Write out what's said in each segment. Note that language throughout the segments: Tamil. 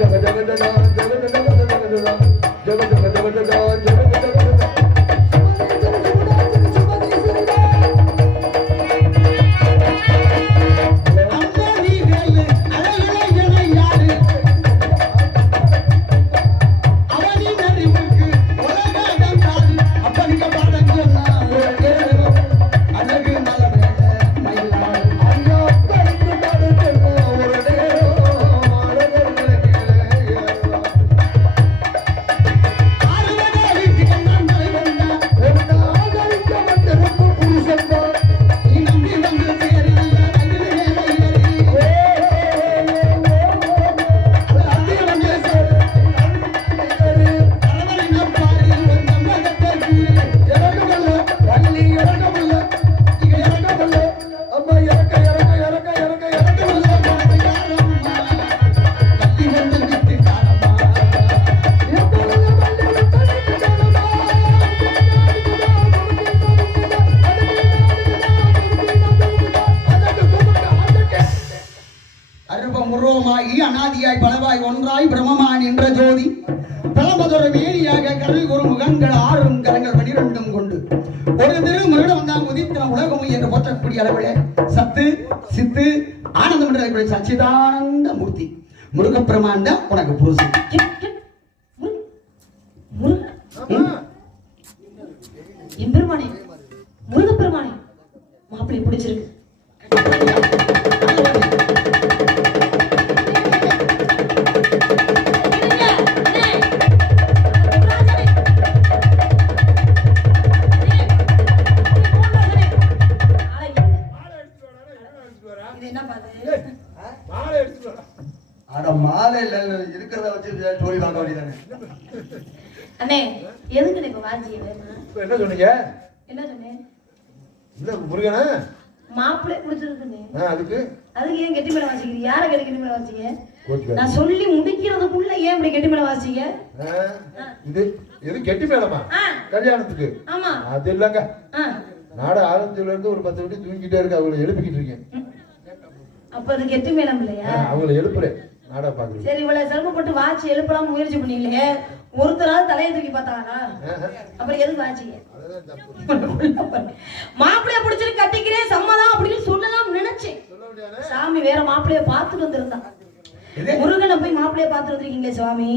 జగ జగ జగ ஒரு ஆறும் கரங்கள் பனிரெண்டும் கொண்டு. ஒரு திரு மருடம் வந்தால் உதித்தன உலகம் என்று போற்றக்கூடிய அளவிலே சத்து சித்து ஆனந்தம் என்ற அளவிலே சச்சிதானந்த மூர்த்தி. முருகப்பிரமாண்ட உனக்கு புருஷ எம்பெருமானே முருகப்பெருமானே மாப்பிள்ளை பிடிச்சிருக்கு. வாங்க வேண்டியதானே அண்ணே எதுக்கு இப்ப என்ன சொன்னீங்க? என்ன சொன்னேன் இல்ல முருகனா. மாப்பிள்ளை பிடிச்சிருக்குண்ணே ஆ, அதுக்கு? அதுக்கு ஏன் கெட்டி மேல வாசிக்கிறீங்க? யாரை கெட்டி கெட்டி மேல வாசிங்க? கோச்சுக்காரு. நான் சொல்லி முடிக்கிறதுக்குள்ள ஏன் இப்படி கெட்டி மேல வாசிங்க இது இது கெட்டி மேளமா ஆ. கல்யாணத்துக்கு. ஆமா. அது இல்லங்க. நாட ஆரம்பத்துல இருந்து ஒரு பத்து விட்டு தூங்கிட்டே இருக்கு அவங்களை எழுப்பிக்கிட்டு இருக்கேன். அப்ப அது கெட்டி இல்லையா? அவங்களை எழுப்புறேன். சரி இவ்வளவு சிரமப்பட்டு வாட்சி எழுப்பலாம் முயற்சி பண்ணீங்களே. ஒருத்தராவது தலையை தூக்கி பார்த்தாங்களா அப்புறம் எதுக்கு வாட்சிங்க? மாப்பிள்ளைய பிடிச்சிட்டு கட்டிக்கிறேன் சம்மதம் அப்படின்னு சொல்லலாம் நினைச்சேன். சாமி வேற மாப்பிள்ளைய பார்த்துட்டு வந்திருந்தான். முருகனை போய் மாப்பிள்ளைய பார்த்துட்டு வந்திருக்கீங்க சுவாமி?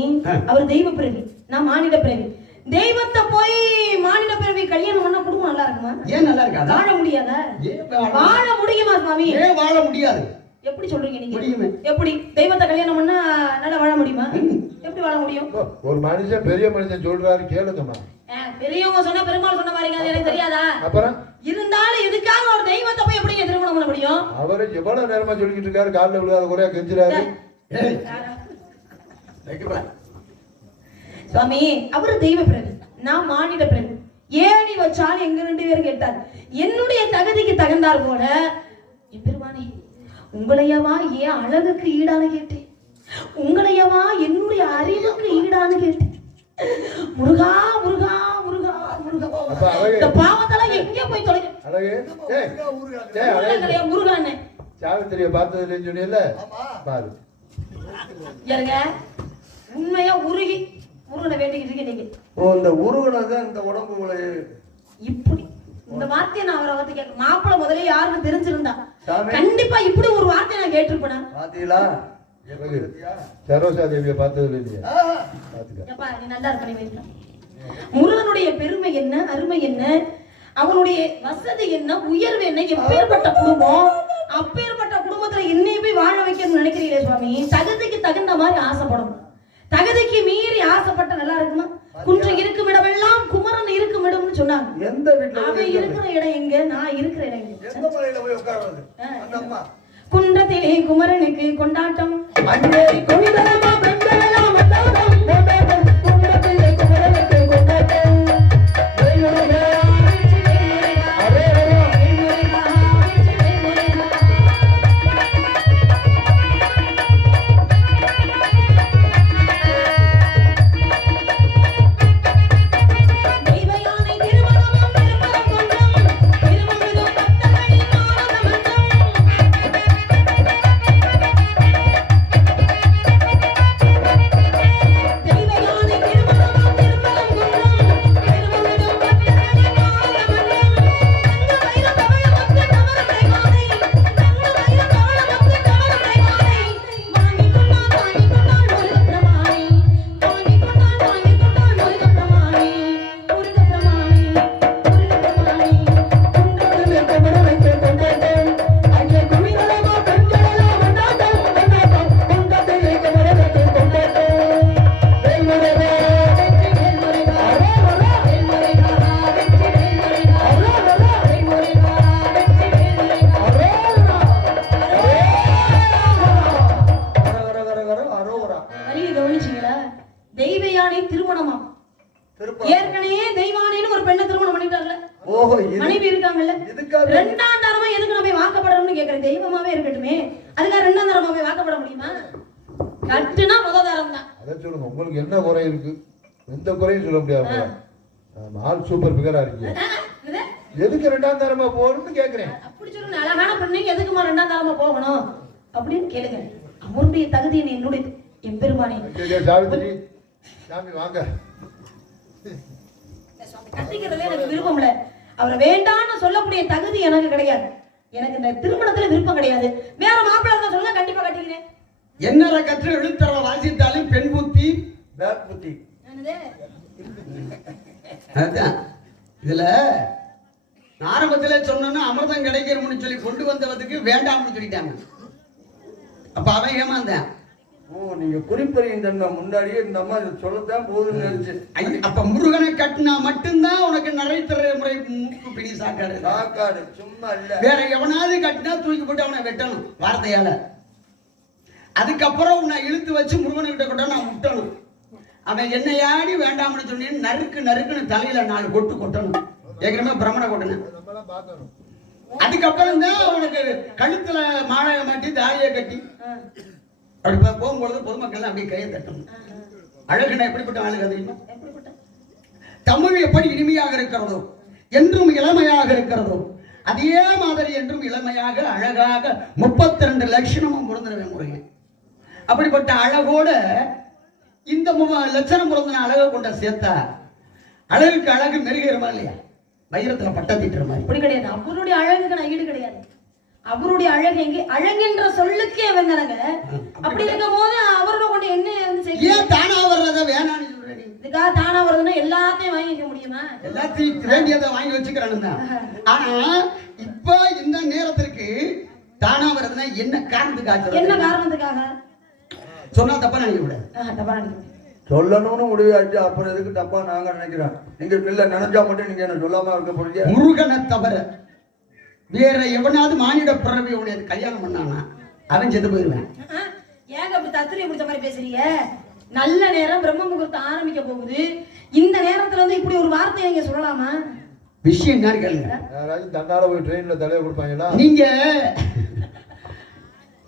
அவர் தெய்வ பிறவி நான் மானிட பிறவி. தெய்வத்தை போய் மானிட பிறவி கல்யாணம் பண்ணா குடும்பம் நல்லா இருக்குமா? ஏன் நல்லா இருக்காதா? வாழ முடியாதா? வாழ- வாழ முடியுமா சுவாமி? ஏன் வாழ முடியாது? எப்படி சொல்றீங்க நீங்க. எப்படி? தெய்வத்தை கல்யாணம் பண்ணா நல்லா வாழ முடியுமா? எப்படி வாழ முடியும்? ஒரு மனுஷன் பெரிய மனுஷன் சொல்றாரு கேளுங்கம்மா. பெரியவங்க சொன்னா பெருமாள் சொன்ன மாதிரிங்க எனக்கு தெரியாதா? அப்புறம்? இருந்தாலும் இதுக்காக ஒரு தெய்வத்தை போய் எப்படிங்க திருமணம் பண்ண முடியும்? அவரு எவ்வளவு நேரமா சொல்லிக்கிட்டு இருக்காரு காலில் விழுகாத குறையா கெஞ்சுறாரு. சுவாமி அவரு தெய்வ பிறகு நான் மானிட பிறகு. ஏணி வச்சாலும் எங்க ரெண்டு பேரும் கேட்டார். என்னுடைய தகுதிக்கு தகுந்தார் போல என் பெருமானே உங்களையவா ஏன் அழகுக்கு ஈடான கேட்டேன்? உங்களையவா என்னுடைய அறிவுக்கு ஈடான கேட்டேன்? முருகா முருகா முருகா முருகா. இந்த பாவத்தெல்லாம் எங்கே போய் தொலைக்க அழகு. ஏய், ஏய், முருகன் அழகு. கிடையாது, முருகானே சாவித்திரிய பார்த்தது இல்லைன்னு சொன்னீங்கல்ல பாரு. யாருங்க? உண்மையா உருகி முருகனை வேண்டிக்கிட்டு இருக்கீங்க நீங்க. ஓ இந்த உருவனை தான் இந்த உடம்பு இப்படி. இந்த வார்த்தையை நான் அவரை வந்து கேட்க மாப்பிள்ளை முதல்ல யாருன்னு தெரிஞ்சிருந்தா. கண்டிப்பா இப்படி ஒரு வார்த்தையை நான் கேட்டிருப்பேனா? பாத்தீங்களா? சரோசா தேவியை பார்த்தது இல்லையா? நீ நல்லா இருக்க நீ வீட்டுல. முருகனுடைய பெருமை என்ன அருமை என்ன? அவனுடைய வசதி என்ன உயர்வு என்ன? எப்பேற்பட்ட குடும்பம்? அப்பேற்பட்ட குடும்பத்துல என்னைய போய் வாழ வைக்கணும்னு நினைக்கிறீங்களே சுவாமி? தகுதிக்கு தகுந்த மாதிரி ஆசைப்படணும். தகுதிக்கு மீறி ஆசைப்பட்ட நல்லா இருக்குமா? குன்று இருக்கும் இடமெல்லாம் குமரன் இருக்கும் இடம்னு சொன்னாங்க. எந்த வீட்டுல அவன் இருக்கிற இடம் எங்க? நான் இருக்கிற இடம் எங்க? எந்த மலையில போய் உட்கார்றது அந்த அம்மா குன்றத்திலே குமரனுக்கு கொண்டாட்டம். அங்கே கொண்டலமா எதுக்கு ரெண்டாம் தரமா போகணும்னு கேக்குறேன். அப்படி சொல்லுங்க அழகான பெண்ணுக்கு எதுக்குமா ரெண்டாம் தரமா போகணும்? அப்படின்னு கேளுங்க. அவருடைய தகுதி என்ன என்னுடைய எம்பெருமானே சாவித்திரி. சாமி வாங்க. கட்டிக்கிறதுல எனக்கு விருப்பம் இல்ல. அவரை வேண்டாம்னு சொல்லக்கூடிய தகுதி எனக்கு கிடையாது. எனக்கு இந்த திருமணத்துல விருப்பம் கிடையாது. வேற மாப்பிள்ளை இருந்தா சொல்லுங்க கண்டிப்பா கட்டிக்கிறேன். என்னற கற்று எழுத்தர வாசித்தாலும் பெண் புத்தி? பேக் புத்தி. இதுல ஆரம்பத்துல சொன்னோன்னா அமிர்தம் கிடைக்கணும்னு சொல்லி கொண்டு வந்தவதுக்கு வேண்டாம்னு சொல்லிட்டாங்க. அப்ப அவன் ஏமாந்தான். ஓ நீங்க குறிப்பறியும் தன்மை முன்னாடியே இந்த அம்மா இதை சொல்லத்தான் போகுதுன்னு நினைச்சு. அப்ப முருகனை கட்டினா மட்டும்தான் உனக்கு நிறைய முறை மூக்கு பிடி சாக்காடு. சாக்காடு சும்மா இல்ல. வேற எவனாவது கட்டினா தூக்கி போட்டு அவனை வெட்டணும் வார்த்தையால. அதுக்கப்புறம் உன்னை இழுத்து வச்சு முருகனை கிட்ட கொண்டா நான் முட்டணும். அவன் என்னையாடி வேண்டாம்னு சொன்னேன் நறுக்கு நறுக்குன்னு தலையில நாலு கொட்டு கொட்டணும். ஏற்கனவே பிரமண கொடுங்க அதுக்கப்புறம் தான் அவனுக்கு கழுத்துல மாலையை மாட்டி தாலியை கட்டி அப்படி போகும்பொழுது பொதுமக்கள் அப்படியே கையை தட்டணும். அழகு அழகுனா எப்படிப்பட்ட அழகு தெரியுமா? தமிழ் எப்படி இனிமையாக இருக்கிறதோ என்றும் இளமையாக இருக்கிறதோ அதே மாதிரி என்றும் இளமையாக அழகாக முப்பத்தி ரெண்டு லட்சணமும் பொருந்தினவன் முருகன் அப்படிப்பட்ட அழகோட இந்த மு- லட்சணம் பொருந்தின அழகை கொண்ட சேர்த்தா அழகுக்கு அழகு மெருகேறுமா இல்லையா? வைரத்துல பட்டத்திட்டுற மாதிரி. அப்படி கிடையாது. அவருடைய அழகுக்கு நான் ஈடு கிடையாது. அவருடைய அழகு எங்கே? அழகுன்ற சொல்லுக்கே வந்தாங்க அப்படி இருக்கும் போது அவரோட கொண்டு என்ன ஏன் தானா வர்றத வேணான்னு சொல்ற நீ இதுக்காக தானா வருதுன்னா எல்லாத்தையும் வாங்கிக்க முடியுமா? எல்லாத்தையும் வேண்டியதை வாங்கி வச்சுக்கிறானு தான். ஆனா இப்ப இந்த நேரத்திற்கு தானா வர்றதுன்னா என்ன காரணத்துக்கு என்ன காரணத்துக்காக? சொன்னா தப்பா நினைக்க கூடாது. தப்பா நினைக்கிறேன் சொல்லணும்னு முடிவாச்சு அப்புறம் எதுக்கு தப்பா நாங்க நினைக்கிறோம்? நீங்க பிள்ளை நினைச்சா மட்டும் நீங்க என்ன சொல்லாம இருக்க போறீங்க? முருகனை தவிர வேற எவனாவது மானிட பிறவி உடைய கல்யாணம் பண்ணானா அவன் செத்து போயிருவேன். ஏங்க அப்படி தத்துரிய முடிச்ச மாதிரி பேசுறீங்க? நல்ல நேரம் பிரம்ம முகூர்த்தம் ஆரம்பிக்க போகுது. இந்த நேரத்துல வந்து இப்படி ஒரு வார்த்தையை நீங்க சொல்லலாமா? விஷயம் என்னன்னு கேளுங்க. யாராச்சும் தன்னால போய் ட்ரெயின்ல தலையை கொடுப்பாங்களா? நீங்க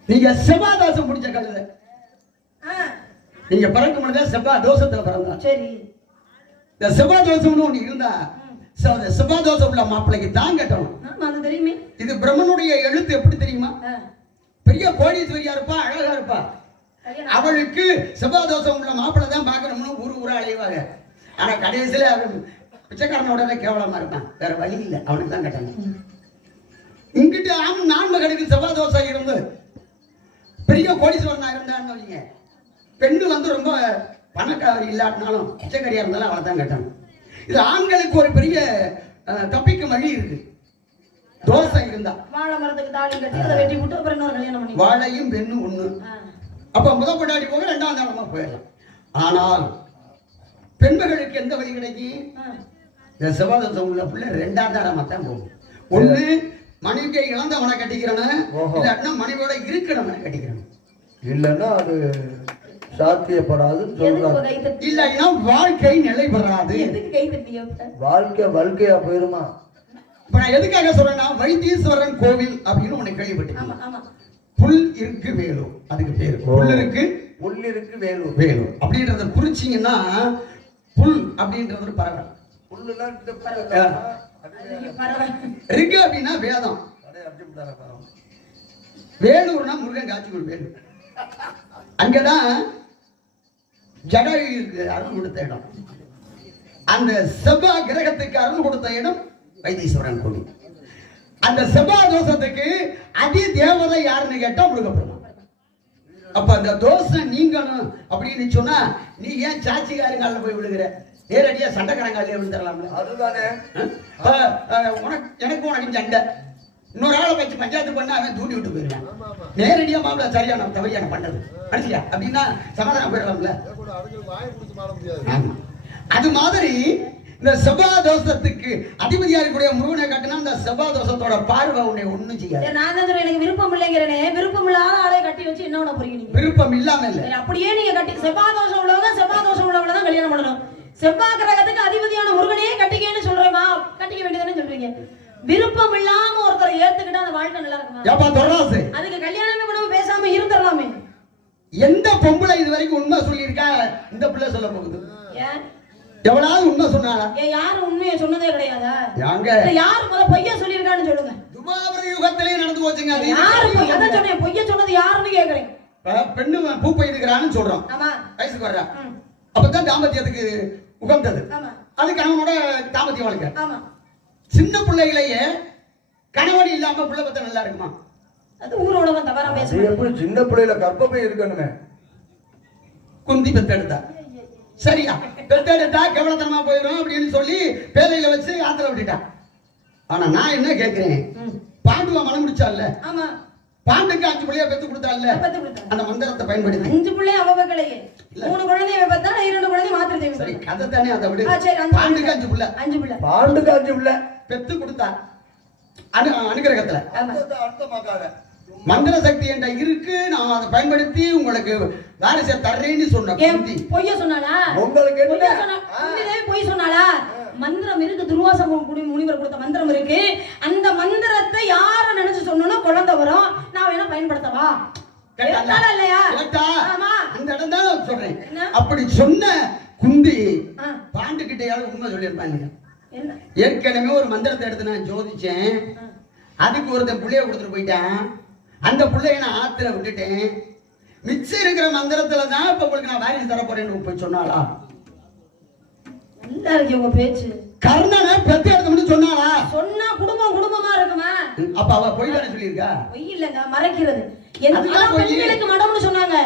நீங்க செவ்வாதாசம் பிடிச்ச கழுத. ஆஹ், நீங்க பிறக்கும் பொழுதே செவ்வாய் தோஷத்துல பிறந்தா. சரி. இந்த செவ்வாய் தோஷம்னு ஒண்ணு இருந்தா செவ்வாய் தோஷம் உள்ள மாப்பிள்ளைக்கு தான் கட்டணும். இது பிரம்மனுடைய எழுத்து எப்படி தெரியுமா? பெரிய கோடீஸ்வரியா இருப்பா அழகா இருப்பா. அவளுக்கு செவ்வாய் தோஷம் உள்ள மாப்பிள்ளை தான் பார்க்கணும்னு ஊரு ஊரா அலைவாங்க. ஆனா கடைசியில அவன் பிச்சைக்காரனோட கேவலமா இருப்பான். வேற வழி இல்லை அவனுக்கு தான் கட்டணும். இங்கிட்டு ஆம் நான் மகனுக்கு செவ்வாய் தோஷம் இருந்து பெரிய கோடீஸ்வரனா இருந்தான்னு வைங்க. பெண்ணு வந்து ரொம்ப பணக்காரி இல்லாட்டினாலும் பிச்சைக்காரியா இருந்தாலும் அவளை தான் கட்டணும். இது ஆண்களுக்கு ஒரு பெரிய தப்பிக்கும் வழி இருக்கு. தோசை இருந்தா. வாழை மரத்துக்கு தாலி கட்டி அதை வெட்டி விட்டு அப்புறம் இன்னொரு கல்யாணம் பண்ணி வாழையும் பெண்ணும் ஒண்ணு. அப்ப முதல் கொண்டாடி போக ரெண்டாம் தானமா போயிடலாம். ஆனால் பெண்மகளுக்கு எந்த வழி கிடைக்கும் ஆஹ். இந்த செவ்வாதம் உள்ள பிள்ளை ரெண்டாம் தாரமா தான் போகும். ஒண்ணு மனைவியை இழந்தவனை கட்டிக்கிறவன். இல்லாட்டினா மனைவியோட இருக்கிறவனை கட்டிக்கிறவன். இல்லைன்னா அது சாத்தியப்படாதுன்னு சொல்றாங்க. இல்லைன்னா வாழ்க்கை நிலை பெறாது? வாழ்க்கை வாழ்க்கையா போயிருமா? இப்ப நான் எதுக்காக சொல்றேன்னா வைத்தீஸ்வரன் கோவில் அப்படின்னு கேள்விப்பட்டிருக்கேன். ஆமா புல் இருக்கு வேலூர் அதுக்கு பேரு. புல் இருக்கு புல்லிருக்கு வேலூர். வேலூர். அப்படின்றத புரிச்சிங்கன்னா புல் அப்படின்றது ஒரு பறவை. புல்லுனா இந்த புல்லு ஆ. அது பரவாயில்ல. இருக்கு அப்படின்னா வேதம். வேலூர்னா முருகன் காட்சிக்குள் வேலூர் அங்கதான் ஜடாயுக்கு அருள் கொடுத்த இடம். அந்த செவ்வாய் கிரகத்துக்கு அருள் கொடுத்த இடம் வைத்தீஸ்வரன் கோவில். அந்த செவ்வாய் தோஷத்துக்கு அதி தேவதை யாருன்னு கேட்டா முருகப்பெருமான். அப்ப அந்த தோசை நீங்கணும் அப்படின்னு சொன்னா நீ ஏன் சாட்சிகாரங்கால போய் விழுகிற? நேரடியா சண்டைக்காரங்காலே விழுந்துடலாம்ல. அதுதானே. உனக்கு எனக்கு உனக்கு சண்டை. இன்னொரு ஆளை வச்சு பஞ்சாயத்து பண்ண அவன் தூண்டி விட்டு போயிருவான் நேரடியா மாப்பிள்ள சரியான தவறியான பண்ணது மனுஷியா அப்படின்னா சமாதானம் போயிடலாம்ல. அதை மாதிரி இந்த செவ்வாய் தோஷத்துக்கு அதிபதியா இருக்கக்கூடிய முருகனை காட்டினா அந்த செவ்வாய் தோஷத்தோட பார்வை உன்னை ஒண்ணும் செய்யாது. நான் தான் எனக்கு விருப்பம் இல்லைங்கிறேனே. விருப்பம் இல்லாத ஆளை கட்டி வச்சு என்ன பண்ண போறீங்க நீங்க விருப்பம் இல்லாம இல்ல. அப்படியே நீங்க கட்டி செவ்வாய் தோஷம் உள்ளவங்க செவ்வாய் தோஷம் உள்ளவங்க தான் கல்யாணம் பண்ணணும். செவ்வாய் கிரகத்துக்கு அதிபதியான முருகனையே கட்டிக்கன்னு சொல்றேமா கட்டிக்க வேண்டியதுன்னு சொல்றீங்க? விருப்பம் இல்லாம ஒருத்தரை ஏத்துக்கிட்டா அந்த வாழ்க்கை நல்லா இருக்குமா? ஏப்பா தொடராசு. அதுக்கு கல்யாணமே பண்ணாம பேசாம இருந்துடலாமே. எந்த பொம்பளை இது வரைக்கும் உண்மை சொல்லியிருக்கா? இந்த பிள்ளை சொல்ல போகுது. ஏன்? எவ்வளவு உண்மை சொன்னாளா ஏன் யாரும் உண்மையை சொன்னதே கிடையாதா? யாங்க? யாரு முத பொய்யா சொல்லியிருக்கான்னு சொல்லுங்க. துபாபர யுகத்திலே நடந்து போச்சுங்க அது யாரு அதான் சொன்னேன் பொய்யா சொன்னது யாருன்னு கேக்குறேன். பெண்ணு பூ போயிருக்கிறான்னு சொல்றோம். ஆமா. வயசுக்கு வர்றா. அப்பதான் தாம்பத்தியத்துக்கு உகந்தது. ஆமா. அது கணவனோட தாம்பத்திய வாழ்க்கை. ஆமா. சின்ன பிள்ளைகளையே கணவன் இல்லாம பிள்ளை பத்த நல்லா இருக்குமா? அது ஊரோடவன் தவறா அது பேசுறேன் எப்படி சின்ன பிள்ளையில கர்ப்பப்பை இருக்கணுமே? குந்தி பெத்தெடுத்தா. சரியா பெத்தெடுத்தா கவனத்தனமா போயிடும் அப்படின்னு சொல்லி பேரையில வச்சு ஆத்துல விட்டுட்டா. ஆனா நான் என்ன கேக்குறேன். பாண்டுவா மனம் முடிச்சால ஆமா. பாண்டுக்கு அஞ்சு பிள்ளைய பெத்து கொடுத்தால பத்து கொடுத்தா. அந்த மந்திரத்தை பயன்படுத்தி. அஞ்சு பிள்ளை அவ வைக்கலையே. மூணு குழந்தைய பார்த்தா இரண்டு தேவை சரி கதை தானே அதை விடு. அஞ்சு பாண்டுக்கு பிள்ளை. அஞ்சு பிள்ளை. அஞ்சு பிள்ளை. பாண்டு காட்சி பிள்ளை. பெத்து கொடுத்தா அனு அனுகிரகத்துல. மந்திர சக்தி என்ற இருக்கு நான் அதை பயன்படுத்தி உங்களுக்கு வாரிசை தர்றேன்னு சொன்ன ஏன் குந்தி. பொய்ய சொன்னாளா? உங்களுக்கு சொன்னா பொய் சொன்னாளா? மந்திரம் இருக்கு துர்வாச மு- முனி- முனிவர் கொடுத்த மந்திரம் இருக்கு. அந்த மந்திரத்தை யார நினைச்சு சொன்னோம்னா குழந்தை வரும் நான் வேணா பயன்படுத்தவா? இல்லையா? கேட்டா. ஆமா. அந்த இடம் தான் சொல்றேன். என்ன? அப்படி சொன்ன குந்தி பாண்டு கிட்டையாவது உண்மை சொல்லியிருப்பாங்க ஏற்கனவே ஒரு மந்திரத்தை எடுத்து நான் ஜோதிச்சேன். அதுக்கு ஒருத்தன் புள்ளைய கொடுத்துட்டு போயிட்டான். அந்த புள்ளைய நான் ஆத்துல விட்டுட்டேன். மிச்சம் இருக்கிற மந்திரத்துல தான் இப்ப உங்களுக்கு நான் வாரிசு தர போறேன்னு போய் சொன்னாளா? நல்லா இருக்கு உங்க பேச்சு? கர்ணனை பெத்து எடுத்தோம்னு சொன்னாளா? சொன்னா குடும்பம் குடும்பமா இருக்குமா? அப்ப அவ பொய் தானே சொல்லியிருக்கா? பொய் இல்லைங்க மறைக்கிறது. பெண்களுக்கு மடம்னு சொன்னாங்க.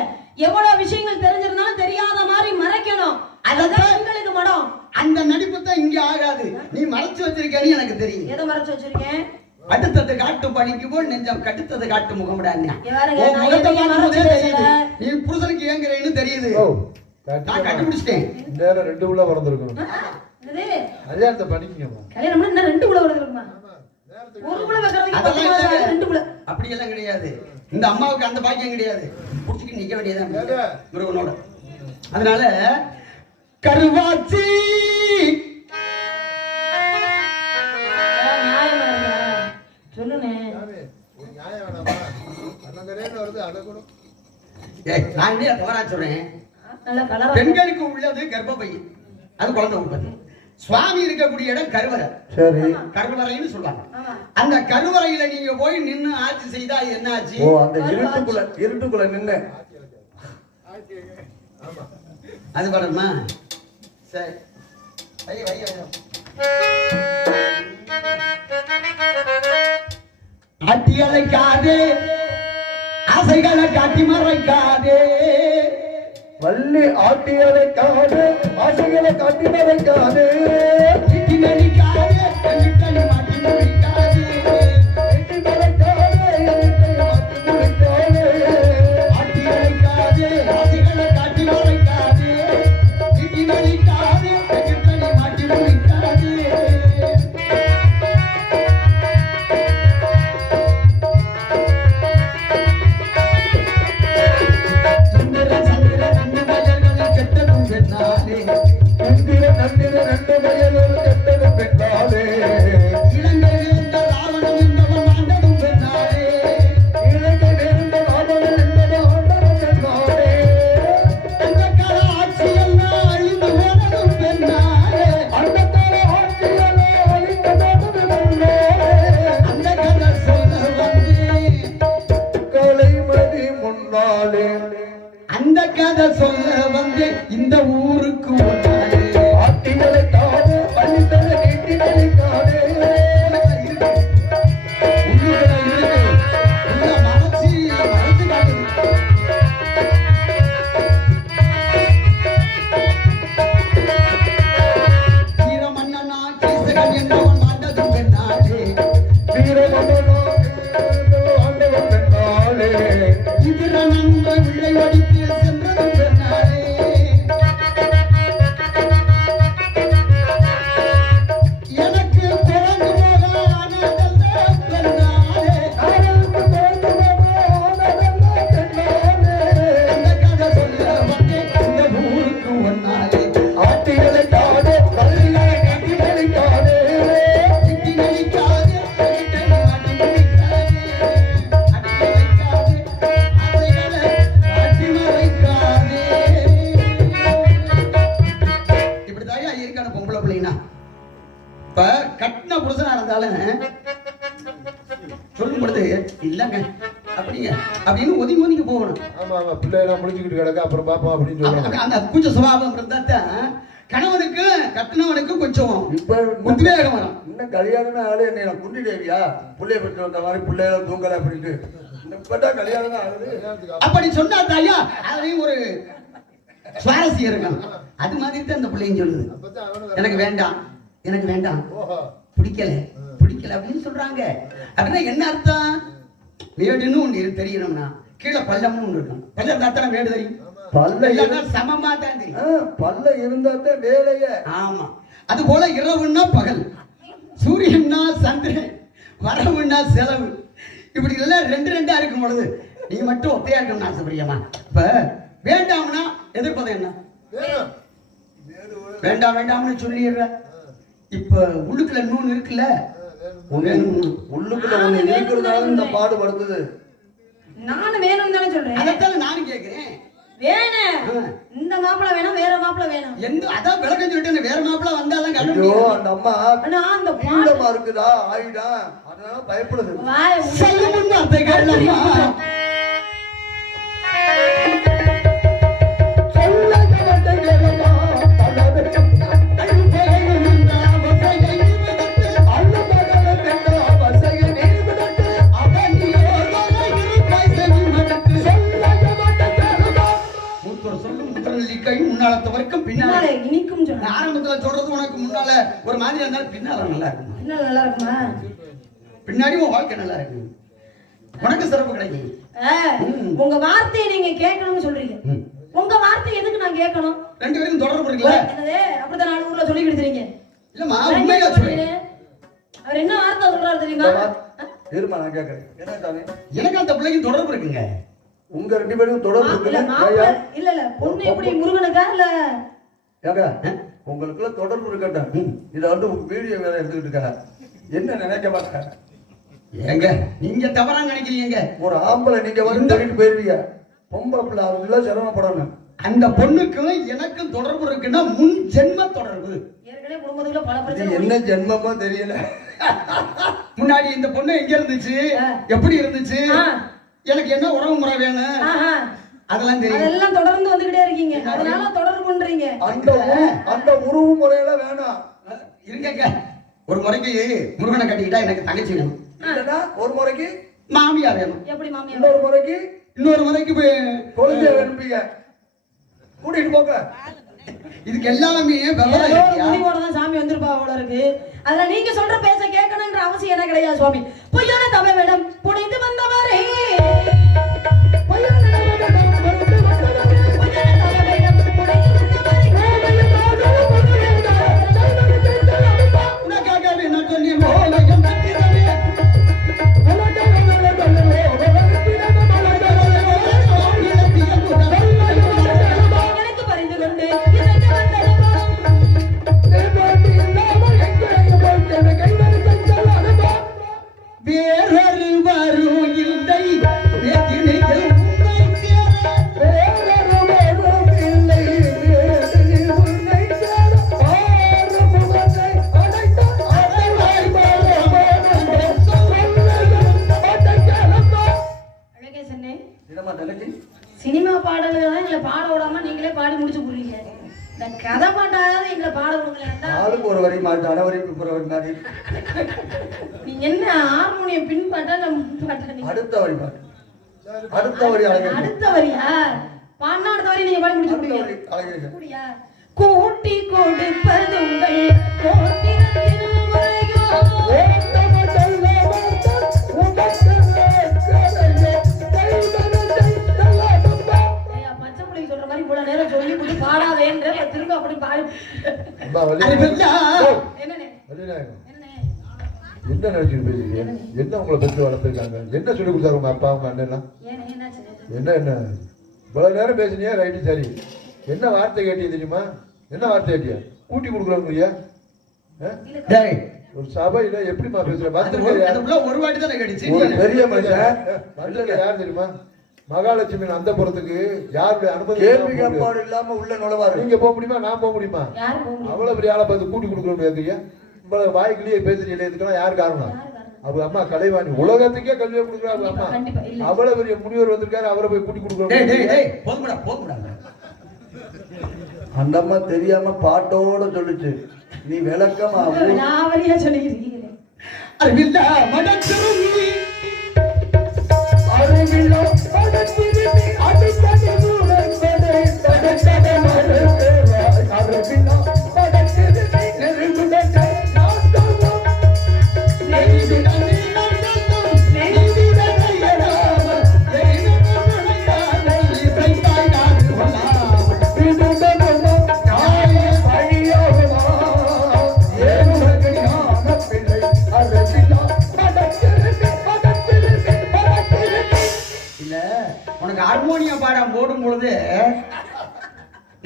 எவ்வளவு விஷயங்கள் தெரிஞ்சிருந்தாலும் தெரியாத மாதிரி மறைக்கணும். அதுதான் மடம். அந்த நடிப்பு தான் இங்க ஆகாது. நீ மறைச்சு வச்சிருக்கேன்னு எனக்கு தெரியும். எதை மறைச்சு வச்சிருக்கேன்? அடுத்தது காட்டு பணிக்கு போல் நெஞ்சம் கடுத்தது காட்டு முகமுடாங்க முகத்தை பார்க்கும்போதே தெரியுது. நீ புருஷனுக்கு ஏங்குறேன்னு தெரியுது. நான் கண்டுபிடிச்சிட்டேன். நேரம் ரெண்டு உள்ள பிறந்திருக்கணும். என்னது? கல்யாணத்தை கல்யாணம் ரெண்டு குள்ள வருதுமா ஒரு குள்ள வைக்கிறதுக்கு பத்து அதெல்லாம் மாசம் இல்ல. ஆகுது, ரெண்டு குள்ள அப்படி எல்லாம் கிடையாது. இந்த அம்மாவுக்கு அந்த பாக்கியம் கிடையாது. புடிச்சுக்கிட்டு நிக்க வேண்டியதான்? முருகனோட. அதனால கருவாச்சி! நான் என்ன சொல்றேன்? பெண்களுக்கு உள்ளது கர்ப்பப்பை. அது குழந்தை உற்பத்தி சுவாமி இருக்கக்கூடிய இடம் கருவறை. சரி. கருவறைன்னு சொல்லுவாங்க ஆமா. அந்த கருவறையில நீங்க போய் நின்னு ஆட்சி செய்தா என்ன ஆச்சு ஓ அந்த இருட்டுக்குள்ள இருட்டுக்குள்ள நின்னு. அது வரணுமா சரி. வை வை வை ஆட்டி அழைக்காதே. ஆசைகளை காட்டி மறைக்காதே. வள்ளி ஆட்டியலை காடு ஆசைகளை காட்டி காது சொல்ல கூச்ச சுபாவம் இருந்தா தான் கணவனுக்கு கட்டினவனுக்கு கொஞ்சம் உத்வேகம் வரும். இன்னும் கல்யாணம் ஆளு என்ன குண்டி தேவியா பிள்ளைய பெற்று வந்த மாதிரி பிள்ளைகளை தூங்கல அப்படின்ட்டு. இப்பதான் கல்யாணம் ஆகுது. அப்படி சொன்னா தாயா அதுலயும் ஒரு சுவாரஸ்யம் இருக்கும் அது மாதிரி தான் அந்த பிள்ளைங்க சொல்லுது. எனக்கு வேண்டாம் எனக்கு வேண்டாம். பிடிக்கல பிடிக்கல அப்படின்னு சொல்றாங்க. அப்படின்னா என்ன அர்த்தம்? ஒண்ணு இருக்கு தெரியணும்னா கீழே பள்ளம்னு ஒண்ணு இருக்கும். பள்ளம் தாத்தன மேடு தெரியும்? பல்ல சமமா தான். பல்ல இருந்தா வேலையே. ஆமா. அது போல இரவுன்னா பகல். சூரியன்னா சந்திரன். வரவுன்னா செலவு. இப்படி எல்லாம் ரெண்டு ரெண்டா இருக்கும் பொழுது நீங்க மட்டும் ஒத்தையா இருக்கணும்னு ஆசைப்படியாமா இப்ப வேண்டாம்னா எதிர்ப்பது என்ன? வேண்டாம் வேண்டாம்னு சொல்லிடுற. இப்ப உள்ளுக்குள்ள இன்னொன்னு இருக்குல்ல? ஒண்ணு உள்ளுக்குள்ள ஒண்ணு இருக்கிறதால இந்த பாடுபடுத்துது. நானும் வேணும்னு தானே சொல்றேன். அதைத்தானே நானும் கேட்கிறேன் வேணும் இந்த மாப்பிளை வேணும் வேற மாப்பிளை வேணும். எந்த அதான் விளக்கம் சொல்லிட்டு வேற மாப்பிள்ள வந்தாதான் ஐயோ அந்த அம்மா. ஆனா அந்த பாட்டு பீடமா இருக்குதா ஆயிடா. அதனால பயப்படுது வாய வரைக்கும் பின்னால. பின்னாலே இனிக்கும் ஆரம்பத்துல சொல்றது உனக்கு முன்னால ஒரு மாதிரி இருந்தாலும் பின்னால நல்லா இருக்கும்? என்ன நல்லா இருக்குமா? பின்னாடி உன் வாழ்க்கை நல்லா இருக்கு. உனக்கு சிறப்பு கிடைக்கும் உங்க வார்த்தையை நீங்க கேட்கணும்னு சொல்றீங்க. உங்க வார்த்தை எதுக்கு நான் கேட்கணும்? ரெண்டு பேருக்கும் தொடர்பு இருக்குல்ல? அப்படிதான் நாலு ஊர்ல சொல்லி கொடுத்துறீங்க. இல்லம்மா உண்மையா சொல்றேன். சொல்றேன்? அவர் என்ன வார்த்தை சொல்றாரு தெரியுமா? இருமா நான் கேட்கறேன் என்ன தானே எனக்கு அந்த பிள்ளைக்கு தொடர்பு இருக்குங்க. உங்க ரெண்டு பேரும் தொடர்பு இல்ல இருக்குல்ல இல்ல இல்ல பொண்ணு எப்படி முருகனுக்கா இல்ல? ஏங்க உங்களுக்குள்ள தொடர்பு இருக்கட்டும் இத வந்து உங்க வீடியோ வேற எடுத்துக்கிட்டு இருக்கா? என்ன நினைக்க மாட்டேன் ஏங்க நீங்க தவறா நினைக்கிறீங்க. ஒரு ஆம்பளை நீங்க வந்து தள்ளிட்டு போயிருவீங்க. பொம்பளை பிள்ளை அதுல சிரமப்படணும் அந்த பொண்ணுக்கும் எனக்கும் தொடர்பு இருக்குன்னா முன் ஜென்ம தொடர்பு. என்ன ஜென்மமோ தெரியல. முன்னாடி இந்த பொண்ணு எங்க இருந்துச்சு. எப்படி இருந்துச்சு. எனக்கு என்ன உறவு முறை வேணும். அதெல்லாம் தெரியும். அதெல்லாம் தொடர்ந்து வந்துகிட்டே இருக்கீங்க. அதனால தொடர்பு பண்றீங்க அந்த அந்த உருவு முறையெல்லாம் வேணாம். இருக்கங்க ஒரு முறைக்கு முருகனை கட்டிக்கிட்டா எனக்கு தங்கச்சி வேணும். இல்லைன்னா ஒரு முறைக்கு மாமியார் வேணும். எப்படி மாமியார்? இன்னொரு முறைக்கு இன்னொரு முறைக்கு போய் குழந்தைய அனுப்பிங்க. கூட்டிட்டு போங்க. இதுக்கு எல்லாமே? முடிவோட தான் சாமி வந்திருப்பா அவ்வளோ இருக்கு. அதுல நீங்க சொல்ற பேச கேட்கணும்ன்ற அவசியம் என்ன கிடையாது சுவாமி. பொய்யான தமிழிடம் புனிந்து வந்தவரே. அடுத்த வரி மாட்டு அடுத்த வரி அழகர் அடுத்த வரியா பாடினா அடுத்த வரி நீங்க பாடி முடிச்சு அழகர்? கூட்டி கொடுப்பது உங்கள் பாடாதேன்ற திரும்ப அப்படி பாடி அம்மா, என்ன நினைச்சிட்டு பேசுறீங்க என்ன உங்களை பெற்று வளர்த்துருக்காங்க? என்ன சொல்லி கொடுத்தாரு உங்க அப்பா ஏண்ணே என்னாச்சு என்ன என்ன இவ்வளவு நேரம் பேசுனியா? ரைட்டு சரி. என்ன வார்த்தை கேட்டிய தெரியுமா? என்ன வார்த்தை கேட்டியா? கூட்டி கொடுக்குறோங்கய்யா டேய், ஒரு சபையில எப்படிம்மா பேசுற? ஒரு- வாட்டி தானே கேட்டுச்சு ஒரு பெரிய மனுஷன். வந்திருக்க யார் தெரியுமா? மகாலட்சுமி அந்த புறத்துக்கு யாருடைய அனுமதி கேள்வி. கேட்பாடு இல்லாம உள்ள நுழைவாரு. நீங்க போக முடியுமா? நான் போக முடியுமா? யார் போக முடியும்? அவ்வளவு பெரிய ஆளை பார்த்து கூட்டி கொடுக்க முடியாது ஐயா இவ்வளவு வாய்க்கிலேயே பேசுறீங்க இதுக்கெல்லாம் யார் காரணம்? அவங்க அம்மா கலைவாணி. உலகத்துக்கே கல்வியை கொடுக்குறா அவங்க அம்மா. அவ்வளவு பெரிய முனிவர் வந்திருக்காரு அவரை போய் கூட்டி போதும்டா அந்த அம்மா தெரியாம பாட்டோட சொல்லுச்சு. நீ விளக்கமா சொல்லிக்கிறீங்க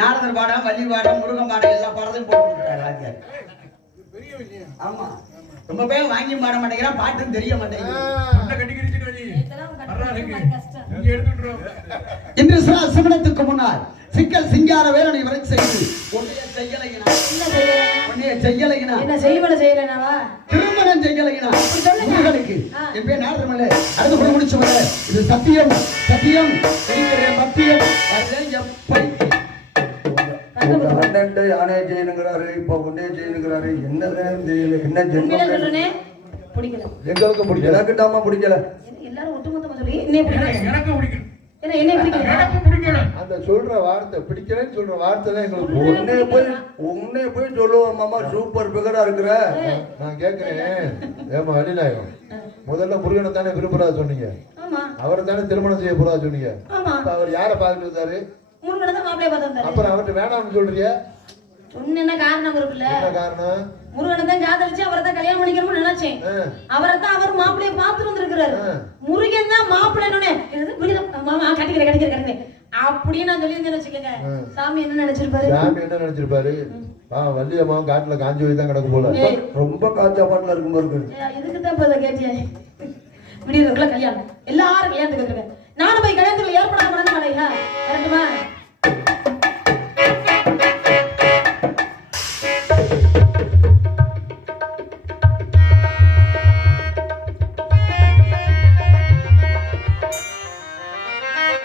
நாரதர் பாடம் வள்ளி பாடம் முருகன் பாடம் எல்லா பாடத்தையும் போட்டு வாத்தியார். ஆமா. ரொம்ப பேர் வாங்கி பாட மாட்டேங்கிறான் பாட்டும் தெரிய மாட்டேங்குது. இன்று சிமனத்துக்கு முன்னால் சிக்கல் சிங்கார வேலனை வரை செய்து உன்னைய செய்யலையினா? உன்னைய செய்யலையினா? என்ன செய்வன செய்யறேனாவா? திருமணம் செய்யலையினா. என் பேர் நாரதமல்ல அடுத்து முடிச்சு இது சத்தியம் சத்தியம். அதை எப்படி அண்ணன்ட்ட யானையை செய்யணுங்கிறாரு இப்ப உன்னே செய்யணுங்கிறாரு என்னதான் தெரியல என்ன ஜென்மம் எங்களுக்கு பிடிக்கல. எனக்கு தாமா பிடிக்கல. என்ன எல்லாரும் ஒட்டுமொத்தமா சொல்லி என்னைய பிடிக்கல. என்ன என்னைய பிடிக்கல. அந்த சொல்ற வார்த்தை பிடிக்கலன்னு சொல்ற வார்த்தை தான் எங்களுக்கு உன்னே போய் உன்னே போய் சொல்லுவோம் மாமா. சூப்பர் பிகரா இருக்கிற. நான் கேட்கிறேன் ஏமா அலிநாயகம் முதல்ல முருகனை தானே விரும்புறதா சொன்னீங்க? அவரை தானே திருமணம் செய்ய போறதா சொன்னீங்க? அவர் யாரை பார்த்துட்டு இருந்தாரு முருகனை தான் மாப்பிளைய பார்த்து வந்தாரு. அப்புறம் அவர்கிட்ட வேணாம்னு சொல்றீங்க சொன்ன என்ன காரணம் இருக்குல்ல என்ன காரணம்? முருகனை தான் காதலிச்சு அவரை தான் கல்யாணம் பண்ணிக்கணும்னு நினைச்சேன். அவரை தான் அவர் மாப்பிளைய பார்த்துட்டு வந்திருக்கிறாரு. முருகன் தான் மாப்பிள்ளைன்னு மாமா கட்டிக்கிறேன் கட்டிக்கிறேன் கட்டிக்கிறேன். அப்படின்னு நான் சொல்லியிருந்தேன்னு வச்சுக்கோங்க. சாமி என்ன நினைச்சிருப்பாரு? சாமி என்ன நினைச்சிருப்பாரு? ஆ வள்ளியம்மாவும் காட்டுல காஞ்சி போய் தான் கிடக்கு போல. ரொம்ப காய்ச்சா பாட்டுல இருக்கும் பாருங்க ஏய், இதுக்கு தான் இப்ப கேட்டியா? விடியதுக்குள்ள கல்யாணம். எல்லாரும் கல்யாணத்துக்கு வந்துருக்கேன் நானும் போய் கல்யாணத்துல ஏற்படாம பண்ண மாட்டேங்க கரெக்டுமா